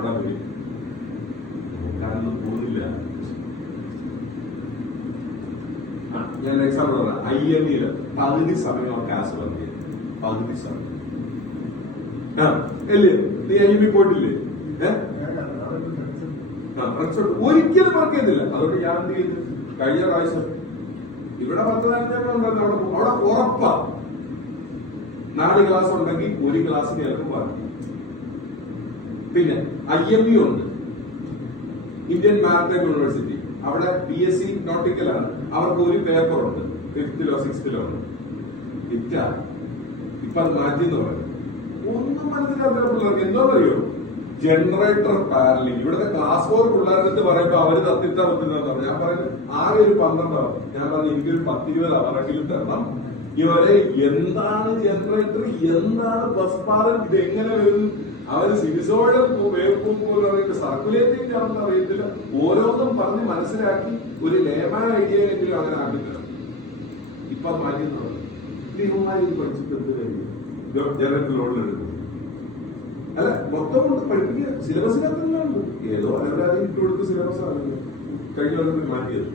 അവിടെ പോയി നോക്കാനൊന്നും പോകുന്നില്ല. ഞാൻ എക്സാമ്പിൾ പറയാം. IME-ല് പകുതി സമയം ആ ക്ലാസ് വർക്ക് ചെയ്യും. പകുതി സമയം അല്ലേ? നീ IME പോയിട്ടില്ലേ? ഒരിക്കലും വർക്ക് ചെയ്തില്ല. അതുകൊണ്ട് ഞാൻ എന്ത് ചെയ്തു? കഴിഞ്ഞ പ്രാവശ്യം ഇവിടെ 10-15 അവിടെ ഉറപ്പാ 4 ക്ലാസ് ഉണ്ടെങ്കിൽ 1 ക്ലാസ് കേൾക്കും വർക്ക് ചെയ്യും. പിന്നെ IME ഉണ്ട്, ഇന്ത്യൻ മാരിടൈം യൂണിവേഴ്സിറ്റി. അവിടെ BSc നോട്ടിക്കലാണ്. അവർക്ക് 1 പേപ്പർ ഉണ്ട്, 5th-ലോ 6th-ലോ ഉണ്ട്. ഇപ്പൊ അത് മാറ്റി എന്ന് പറയുന്നത് ഒന്നും മനസ്സിലാക്കുന്ന പിള്ളേർക്ക് എന്തോ അറിയോ? ജനറേറ്റർ പാരലിംഗ്. ഇവിടുത്തെ ക്ലാസ് 4 പിള്ളേർക്ക് പറയുമ്പോ അവര് തത്തിട്ടാ പറ്റുന്നതാണ്. ഞാൻ പറയുന്നത് ആകെ ഒരു 12 അവർ. ഞാൻ പറഞ്ഞു എനിക്കൊരു 10-20 അവരെങ്കിലും തരണം. ഇവരെ എന്താണ് ജനറേറ്റർ, എന്താണ് ബസ് പാറൽ, ഇത് എങ്ങനെ വരും, അവര് സിനിസോയിഡ് വേർപ്പും പോലും അറിയില്ല, സർക്കുലേറ്റിംഗ് ആണെന്ന് അറിയത്തില്ല. ഓരോന്നും പറഞ്ഞ് മനസ്സിലാക്കി ഒരു ലേമായ ഐഡിയയിലെങ്കിലും അങ്ങനെ ആക്കിത്തരാം. ഇപ്പൊ മാറ്റുന്നത് ദൈവമായി പഠിച്ചിട്ട് ജനറേറ്റർ ലോഡിലെടുക്കും. അല്ല, മൊത്തം കൊണ്ട് പഠിപ്പിക്കുക. സിലബസിനകത്തുണ്ട്. ഏതോ അവരാദ്യം ഇട്ട് കൊടുത്ത് സിലബസ് ആണ് കഴിഞ്ഞ മാറ്റിയത്.